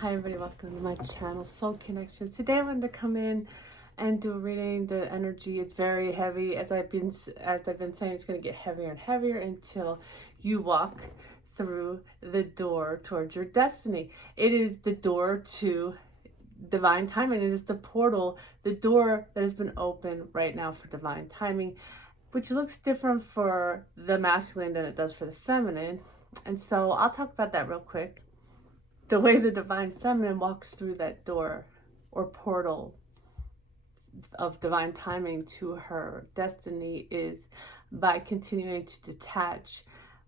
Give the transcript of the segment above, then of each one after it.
Hi everybody, welcome to my channel, Soul Connection. Today I wanted to come in and do a reading. The energy is very heavy. As I've been saying, it's going to get heavier and heavier until you walk through the door towards your destiny. It is the door to divine timing. It is the portal, the door that has been opened right now for divine timing, which looks different for the masculine than it does for the feminine. And so I'll talk about that real quick. The way the divine feminine walks through that door or portal of divine timing to her destiny is by continuing to detach,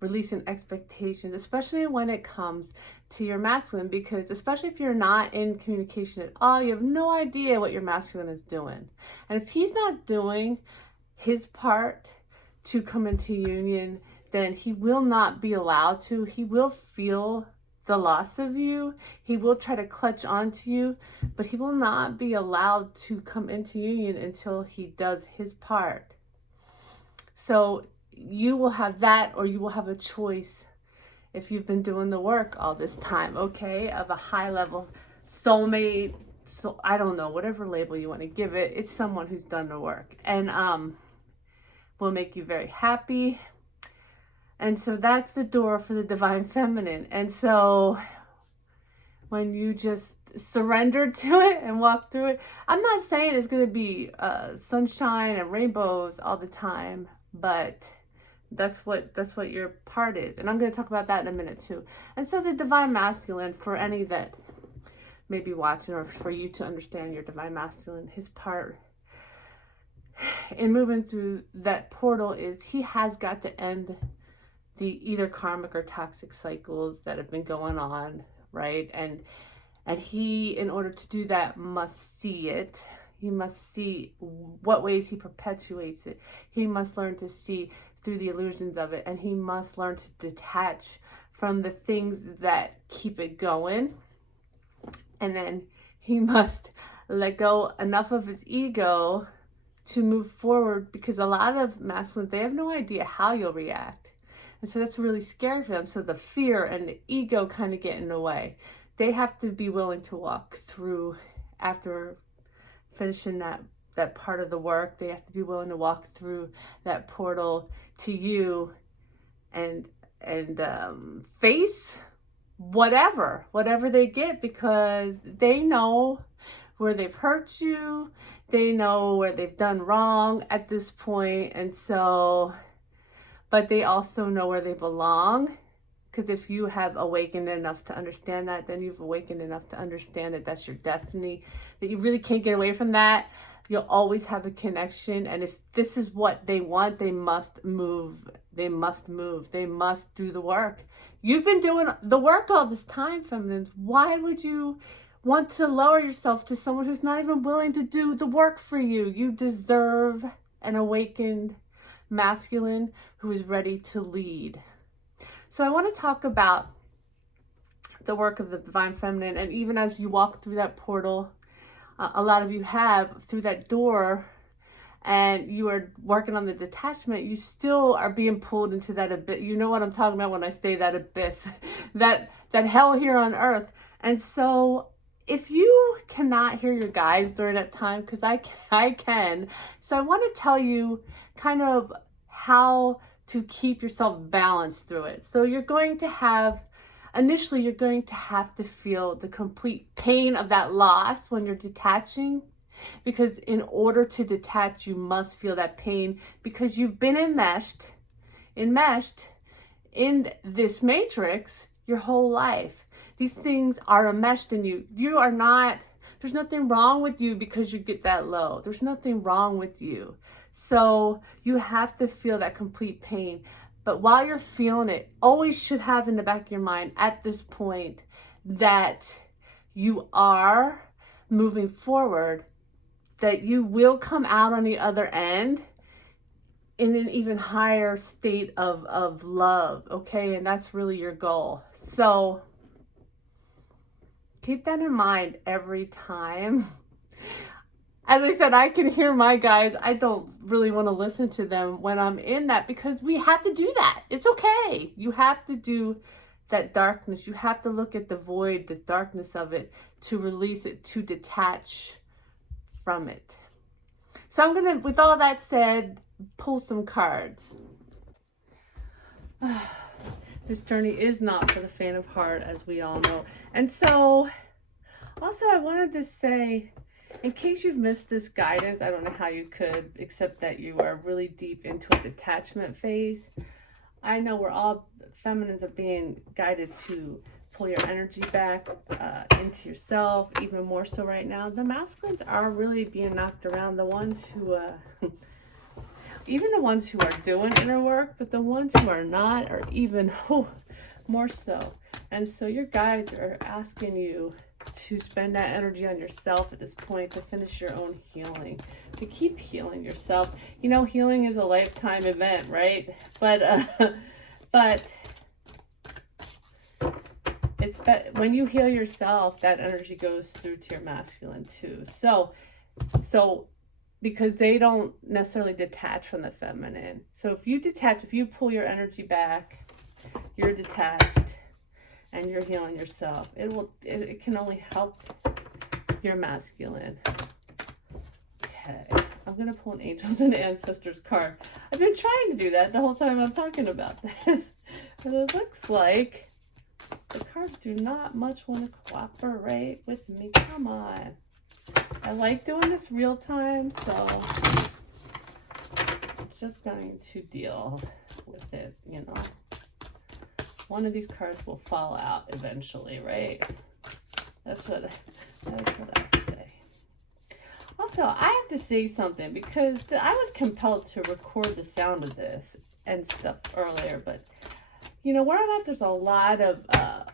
releasing expectations, especially when it comes to your masculine, because especially if you're not in communication at all, you have no idea what your masculine is doing. And if he's not doing his part to come into union, then he will not be allowed to. He will feel the loss of you. He will try to clutch onto you, but he will not be allowed to come into union until he does his part. So you will have that, or you will have a choice if you've been doing the work all this time, okay, of a high level soulmate. So I don't know, whatever label you want to give it, it's someone who's done the work and will make you very happy. And so that's the door for the divine feminine. And so when you just surrender to it and walk through it, I'm not saying it's going to be sunshine and rainbows all the time, but that's what your part is. And I'm going to talk about that in a minute too. And so the divine masculine, for any that may be watching, or for you to understand your divine masculine, his part in moving through that portal is he has got to end the either karmic or toxic cycles that have been going on, right? And he, in order to do that, must see it. He must see what ways he perpetuates it. He must learn to see through the illusions of it, and he must learn to detach from the things that keep it going. And then he must let go enough of his ego to move forward, because a lot of masculines, they have no idea how you'll react. And so that's really scary for them. So the fear and the ego kind of get in the way. They have to be willing to walk through, after finishing that part of the work, they have to be willing to walk through that portal to you and face whatever they get, because they know where they've hurt you. They know where they've done wrong at this point. And so, but they also know where they belong, because if you have awakened enough to understand that, then you've awakened enough to understand that that's your destiny, that you really can't get away from that. You'll always have a connection. And if this is what they want, they must move. They must move. They must do the work. You've been doing the work all this time, feminines. Why would you want to lower yourself to someone who's not even willing to do the work for you? You deserve an awakened masculine who is ready to lead. So I want to talk about the work of the divine feminine. And even as you walk through that portal, a lot of you have, through that door, and you are working on the detachment, you still are being pulled into that abyss. You know what I'm talking about when I say that abyss, that hell here on earth. And so if you cannot hear your guides during that time, because I can, so I want to tell you kind of how to keep yourself balanced through it. So you're going to have, initially, you're going to have to feel the complete pain of that loss when you're detaching, because in order to detach, you must feel that pain, because you've been enmeshed in this matrix your whole life. These things are enmeshed in you. You are not, there's nothing wrong with you because you get that low. There's nothing wrong with you. So you have to feel that complete pain. But while you're feeling it, always should have in the back of your mind at this point that you are moving forward, that you will come out on the other end in an even higher state of love, okay? And that's really your goal. So keep that in mind every time. As I said, I can hear my guys. I don't really want to listen to them when I'm in that, because we have to do that. It's okay. You have to do that darkness. You have to look at the void, the darkness of it, to release it, to detach from it. So I'm going to, with all that said, pull some cards. This journey is not for the faint of heart, as we all know. And so, also, I wanted to say, in case you've missed this guidance, I don't know how you could, except that you are really deep into a detachment phase. I know we're all, feminines are being guided to pull your energy back into yourself, even more so right now. The masculines are really being knocked around. The ones who, even the ones who are doing inner work, but the ones who are not are even more so. And so your guides are asking you to spend that energy on yourself at this point, to finish your own healing, to keep healing yourself. You know, healing is a lifetime event, right? But it's when you heal yourself, that energy goes through to your masculine too. So because they don't necessarily detach from the feminine. So if you detach, if you pull your energy back, you're detached and you're healing yourself. It can only help your masculine. Okay, I'm gonna pull an Angels and Ancestors card. I've been trying to do that the whole time I'm talking about this, but it looks like the cards do not much want to cooperate with me. Come on. I like doing this real time, so I'm just going to deal with it, you know. One of these cards will fall out eventually, right? That's what I say. Also, I have to say something, because I was compelled to record the sound of this and stuff earlier, but you know, where I'm at, there's a lot of God,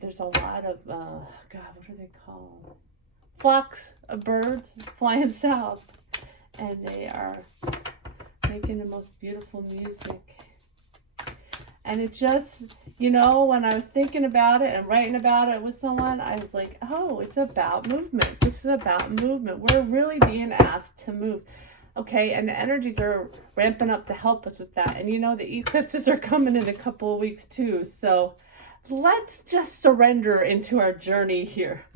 what are they called? Flocks of birds flying south, and they are making the most beautiful music. And it just, you know, when I was thinking about it and writing about it with someone, I was like, oh, it's about movement. This is about movement. We're really being asked to move. Okay, and the energies are ramping up to help us with that. And you know, the eclipses are coming in a couple of weeks too. So let's just surrender into our journey here.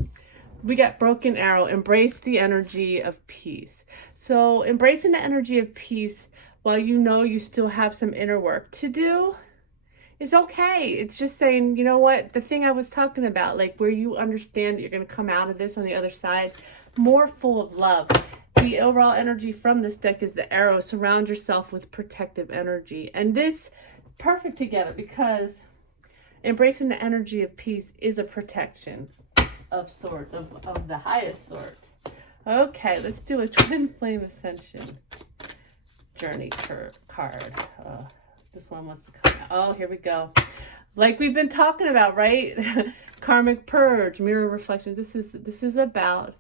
We got Broken Arrow, embrace the energy of peace. So embracing the energy of peace, while you know you still have some inner work to do, is okay. It's just saying, you know what, the thing I was talking about, like where you understand that you're going to come out of this on the other side more full of love. The overall energy from this deck is the Arrow. Surround yourself with protective energy. And this, perfect together, because embracing the energy of peace is a protection of sorts, of the highest sort. Okay, let's do a Twin Flame Ascension journey card. This one wants to come out. Oh, here we go. Like we've been talking about, right? Karmic purge, mirror reflections. This is about,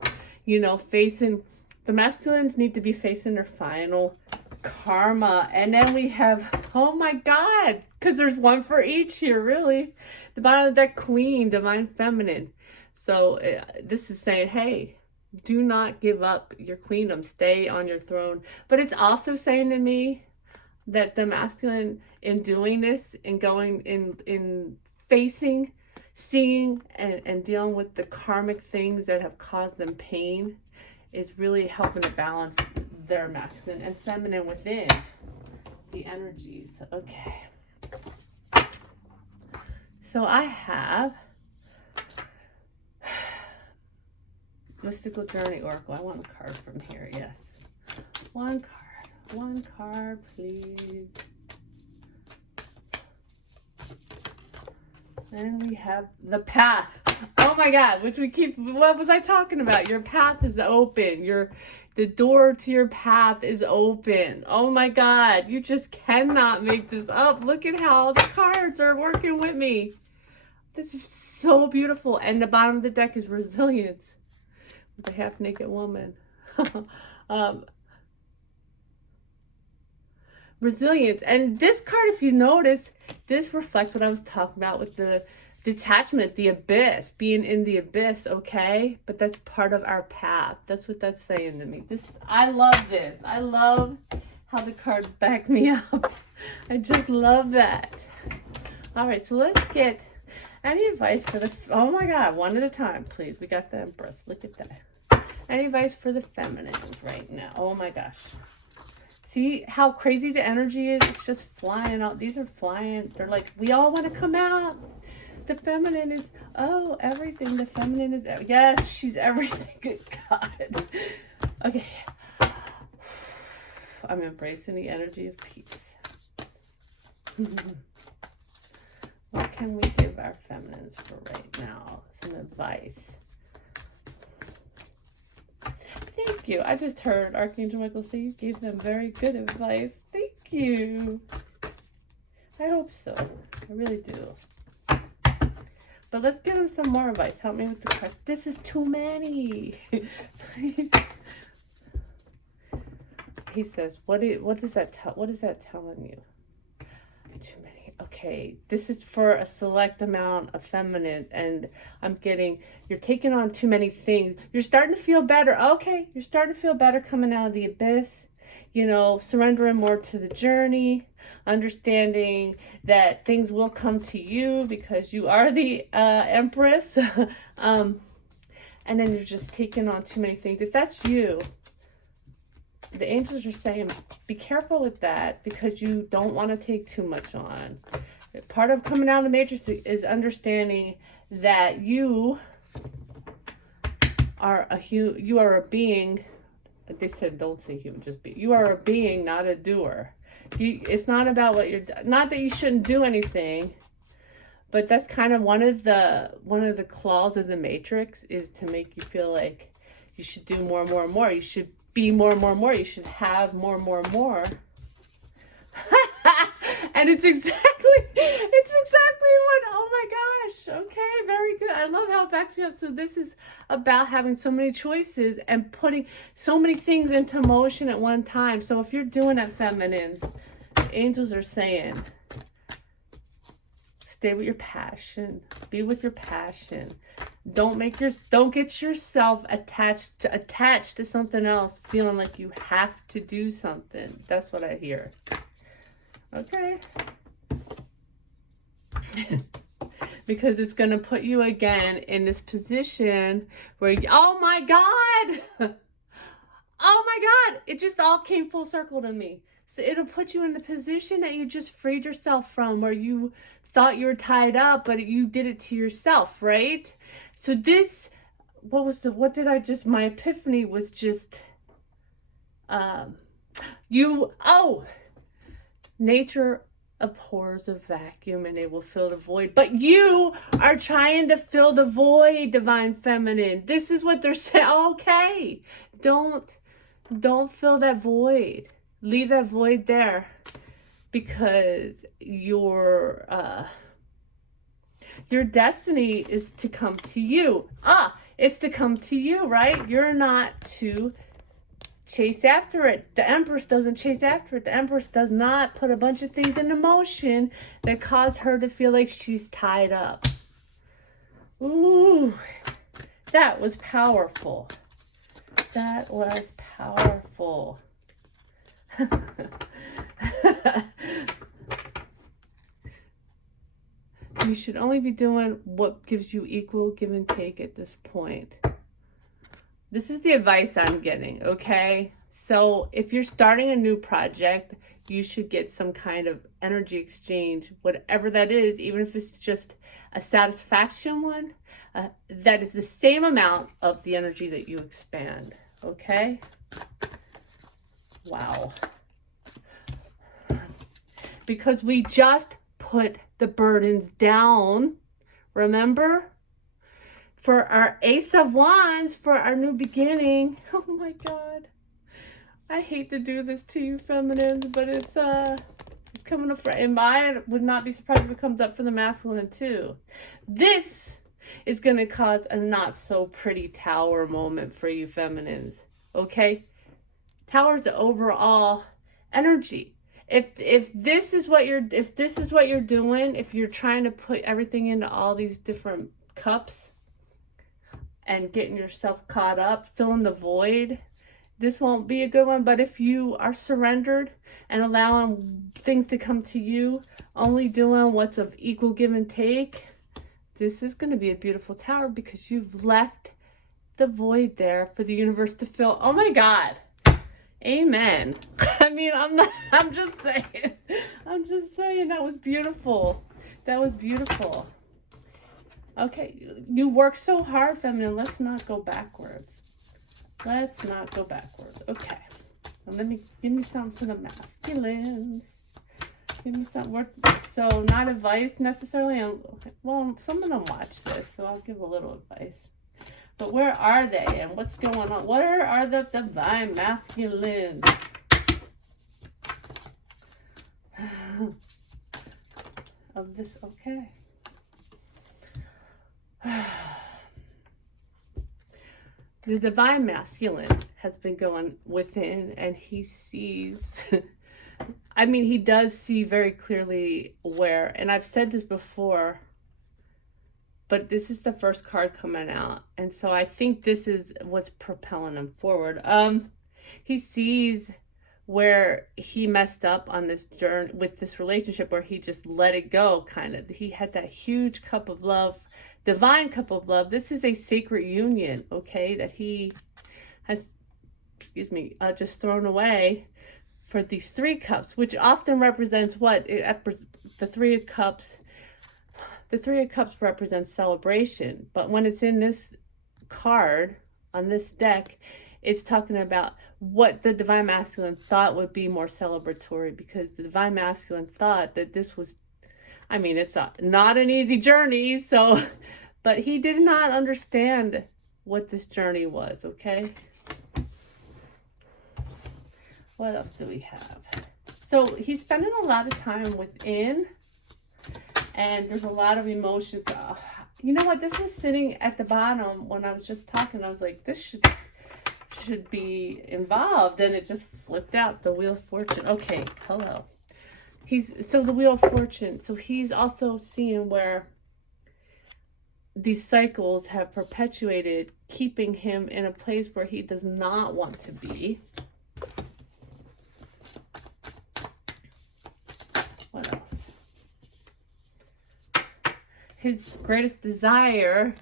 you know, facing, the masculines need to be facing their final karma. And then we have, oh my God, because there's one for each here, really. The bottom of the deck, Queen, Divine Feminine. So this is saying, hey, do not give up your queendom. Stay on your throne. But it's also saying to me that the masculine, in doing this and going in facing, seeing and dealing with the karmic things that have caused them pain, is really helping to balance their masculine and feminine within the energies. Okay. So I have Mystical Journey Oracle. I want a card from here, yes. One card, please. And we have the Path. Oh my God, which we keep, what was I talking about? Your path is open. The door to your path is open. Oh my God, you just cannot make this up. Look at how the cards are working with me. This is so beautiful. And the bottom of the deck is Resilience with a half-naked woman. Resilience. And this card, if you notice, this reflects what I was talking about with the detachment, the abyss, being in the abyss, okay? But that's part of our path. That's what that's saying to me. I love this. I love how the cards back me up. I just love that. All right, so let's get any advice for the, oh my God, one at a time, please. We got the Empress. Look at that. Any advice for the feminines right now? Oh my gosh. See how crazy the energy is? It's just flying out. These are flying. They're like, we all want to come out. The feminine is, oh, everything. The feminine is, yes, she's everything. Good God. Okay. I'm embracing the energy of peace. What can we give our feminines for right now? Some advice. Thank you. I just heard Archangel Michael say you gave them very good advice. Thank you. I hope so. I really do. But let's give them some more advice. Help me with the card. This is too many. He says, what does that tell? What is that telling you? Too many. Okay, this is for a select amount of feminine, and I'm getting, you're taking on too many things. You're starting to feel better. Okay, you're starting to feel better coming out of the abyss. You know, surrendering more to the journey, understanding that things will come to you because you are the Empress. And then you're just taking on too many things. If that's you, the angels are saying, be careful with that because you don't want to take too much on. Part of coming out of the matrix is understanding that you are a being. They said, don't say human, just be. You are a being, not a doer. It's not about what you're, not that you shouldn't do anything, but that's kind of one of the claws of the matrix is to make you feel like you should do more and more and more. You should be more and more and more. You should have more and more and more. And it's exactly what, oh my gosh. Okay, very good. I love how it backs me up. So this is about having so many choices and putting so many things into motion at one time. So if you're doing that, feminine, the angels are saying, stay with your passion. Be with your passion. Don't get yourself attached to something else, feeling like you have to do something. That's what I hear. Okay. Because it's going to put you again in this position where oh my God. Oh my God. It just all came full circle to me. So it'll put you in the position that you just freed yourself from, where you thought you were tied up, but you did it to yourself, right? So this, my epiphany was just, nature abhors a vacuum and it will fill the void. But you are trying to fill the void, divine feminine. This is what they're saying. Okay, don't fill that void. Leave that void there, because your destiny is to come to you. It's to come to you, right? You're not to chase after it. The Empress doesn't chase after it. The Empress does not put a bunch of things into motion that cause her to feel like she's tied up. Ooh, that was powerful. That was powerful. You should only be doing what gives you equal give and take at this point. This is the advice I'm getting, okay? So if you're starting a new project, you should get some kind of energy exchange, whatever that is, even if it's just a satisfaction one, that is the same amount of the energy that you expand, okay? Wow. Because we just put the burdens down, remember? For our Ace of Wands, for our new beginning. Oh my God. I hate to do this to you, feminines, but it's coming up for, and I would not be surprised if it comes up for the masculine too. This is going to cause a not so pretty tower moment for you, feminines. Okay? Tower is the overall energy. If this is what you're doing, if you're trying to put everything into all these different cups and getting yourself caught up, filling the void, this won't be a good one. But if you are surrendered and allowing things to come to you, only doing what's of equal give and take, this is going to be a beautiful tower because you've left the void there for the universe to fill. Oh my God. Amen. I mean, I'm just saying that was beautiful. That was beautiful. Okay, you work so hard, feminine. Let's not go backwards. Let's not go backwards. Okay. Well, give me something for the masculines. Give me some. So not advice necessarily. Well, some of them watch this, so I'll give a little advice. But where are they and what's going on? Where are the divine masculines? Of this, okay. The divine masculine has been going within, and he sees, I mean, he does see very clearly where, and I've said this before, but this is the first card coming out. And so I think this is what's propelling him forward. He sees where he messed up on this journey with this relationship, where he just let it go, kind of. He had that huge cup of love, divine cup of love. This is a sacred union, okay, that he has, just thrown away for these 3 cups, which often represents what? The 3 of cups. The 3 of cups represents celebration, but when it's in this card on this deck, it's talking about what the divine masculine thought would be more celebratory, because the divine masculine thought that this was, I mean, it's not an easy journey, so, but he did not understand what this journey was, okay? What else do we have? So he's spending a lot of time within, and there's a lot of emotions. You know what? This was sitting at the bottom when I was just talking. I was like, this should be involved, and it just flipped out. The Wheel of Fortune. Okay, hello. So the Wheel of Fortune. So he's also seeing where these cycles have perpetuated, keeping him in a place where he does not want to be. What else? His greatest desire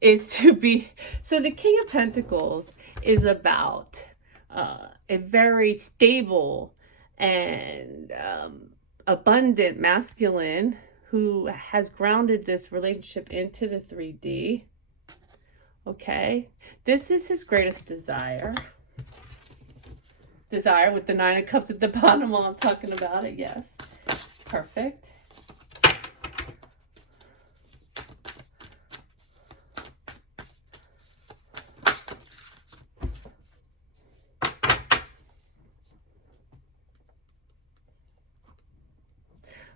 is to be, so the King of Pentacles is about a very stable and abundant masculine who has grounded this relationship into the 3D. Okay, this is his greatest desire. Desire with the 9 of Cups at the bottom while I'm talking about it. Yes, perfect.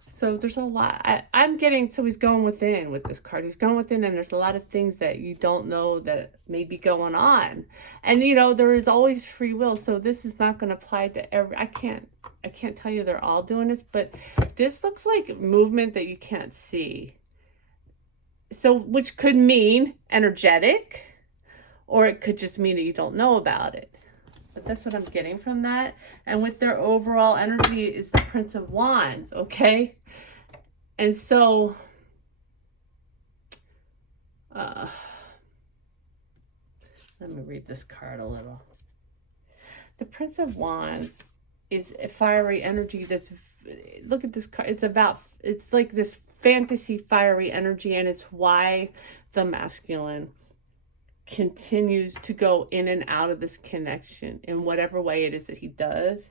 So there's a lot. I'm getting, so he's going within with this card. He's going within, and there's a lot of things that you don't know that may be going on. And, you know, there is always free will. So this is not going to apply to every, I can't tell you they're all doing this, but this looks like movement that you can't see. So, which could mean energetic, or it could just mean that you don't know about it. But that's what I'm getting from that. And with their overall energy is the Prince of Wands, okay? And so, let me read this card a little. The Prince of Wands is a fiery energy that's, look at this card. It's like this fantasy fiery energy, and it's why the masculine continues to go in and out of this connection in whatever way it is that he does.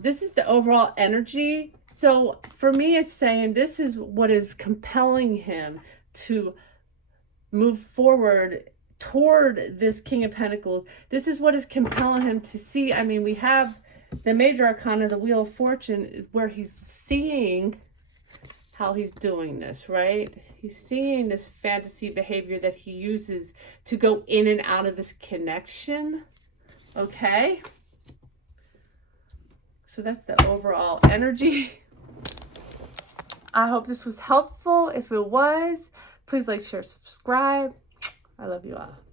This is the overall energy. So for me, it's saying this is what is compelling him to move forward toward this King of Pentacles. This is what is compelling him to see. I mean, we have the major arcana, the Wheel of Fortune, where he's seeing how he's doing this, right? He's seeing this fantasy behavior that he uses to go in and out of this connection. Okay? So that's the overall energy. I hope this was helpful. If it was, please like, share, subscribe. I love you all.